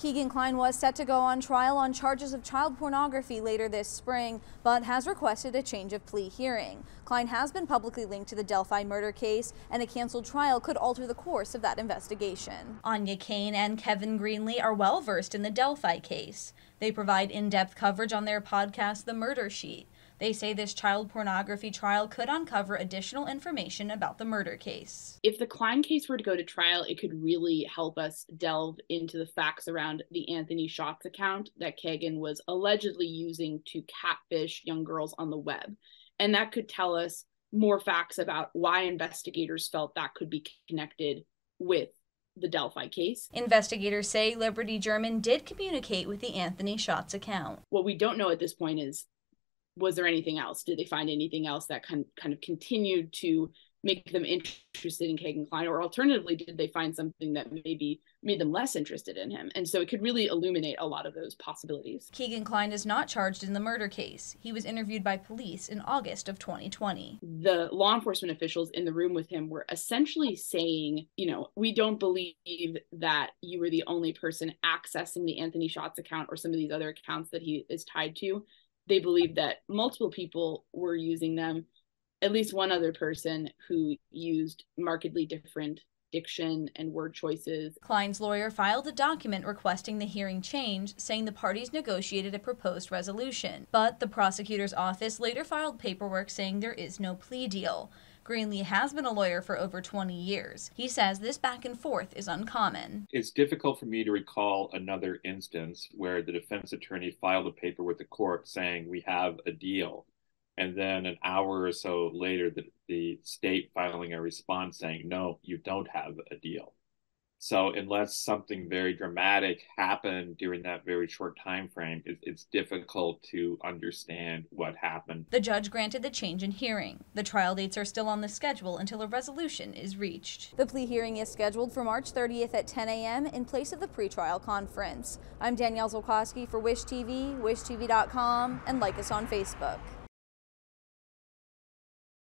Keegan Kline was set to go on trial on charges of child pornography later this spring, but has requested a change of plea hearing. Kline has been publicly linked to the Delphi murder case, and a canceled trial could alter the course of that investigation. Anya Kane and Kevin Greenlee are well versed in the Delphi case. They provide in-depth coverage on their podcast, The Murder Sheet. They say this child pornography trial could uncover additional information about the murder case. If the Kline case were to go to trial, it could really help us delve into the facts around the Anthony Shots account that Kagan was allegedly using to catfish young girls on the web. And that could tell us more facts about why investigators felt that could be connected with the Delphi case. Investigators say Liberty German did communicate with the Anthony Shots account. What we don't know at this point is, was there anything else? Did they find anything else that kind of continued to make them interested in Keegan Kline? Or alternatively, did they find something that maybe made them less interested in him? And so it could really illuminate a lot of those possibilities. Keegan Kline is not charged in the murder case. He was interviewed by police in August of 2020. The law enforcement officials in the room with him were essentially saying, we don't believe that you were the only person accessing the Anthony Shots account or some of these other accounts that he is tied to. They believe that multiple people were using them, at least one other person who used markedly different diction and word choices. Kline's lawyer filed a document requesting the hearing change, saying the parties negotiated a proposed resolution. But the prosecutor's office later filed paperwork saying there is no plea deal. Greenlee has been a lawyer for over 20 years. He says this back and forth is uncommon. It's difficult for me to recall another instance where the defense attorney filed a paper with the court saying we have a deal, and then an hour or so later the state filing a response saying, no, you don't have a deal. So unless something very dramatic happened during that very short time frame, it's difficult to understand what happened. The judge granted the change in hearing. The trial dates are still on the schedule until a resolution is reached. The plea hearing is scheduled for March 30th at 10 a.m. in place of the pretrial conference. I'm Danielle Zolkowski for Wish TV, wishtv.com, and like us on Facebook.